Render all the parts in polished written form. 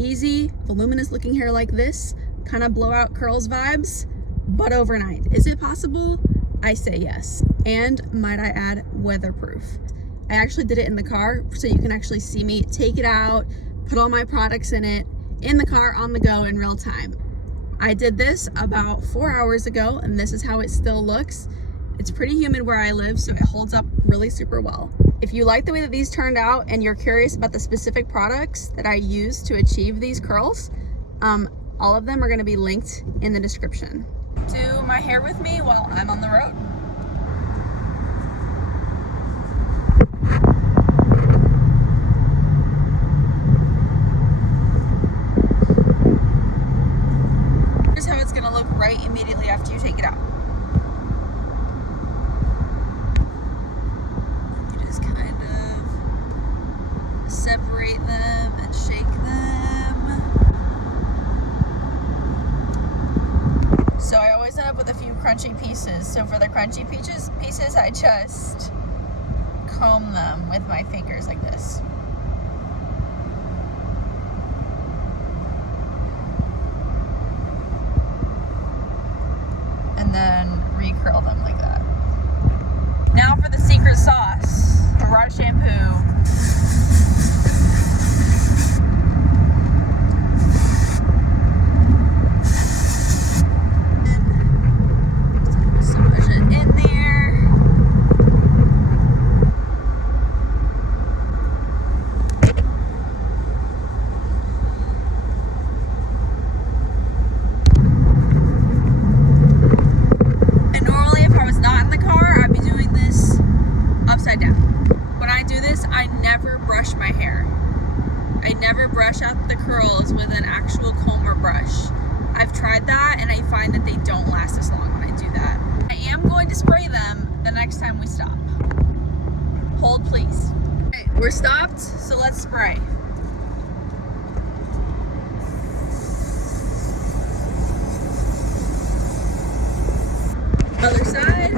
Easy, voluminous looking hair like this, kind of blowout curls vibes, but overnight. Is it possible? I say yes. And might I add, weatherproof. I actually did it in the car so you can actually see me take it out, put all my products in it, in the car, on the go, in real time. I did this about 4 hours ago, and this is how it still looks. It's pretty humid where I live, so it holds up really super well. If you like the way that these turned out and you're curious about the specific products that I use to achieve these curls, all of them are gonna be linked in the description. Do my hair with me while I'm on the road. Here's how it's gonna look right immediately after you take it out. You just kind of separate them and shake them. So I always end up with a few crunchy pieces. So for the crunchy pieces, I just comb them with my fingers like this. And then recurl them like that. Now for the secret sauce, garage shampoo. So push it in there. And normally if I was not in the car, I'd be doing this upside down. When I do this, I never brush my hair. I never brush out the curls with an actual comb or brush. I've tried that and I find that they don't last as long when I do that. I am going to spray them the next time we stop. Hold please. Okay, we're stopped, so let's spray. Other side.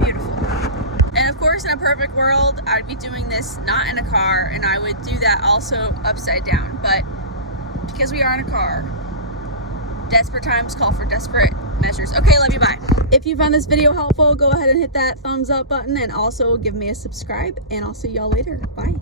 Beautiful. And of course, in a perfect world, I'd be doing this not in a car, and I would do that also upside down. But because we are in a car, desperate times call for desperate measures. Okay, love you, bye. If you found this video helpful, go ahead and hit that thumbs up button and also give me a subscribe, and I'll see y'all later. Bye.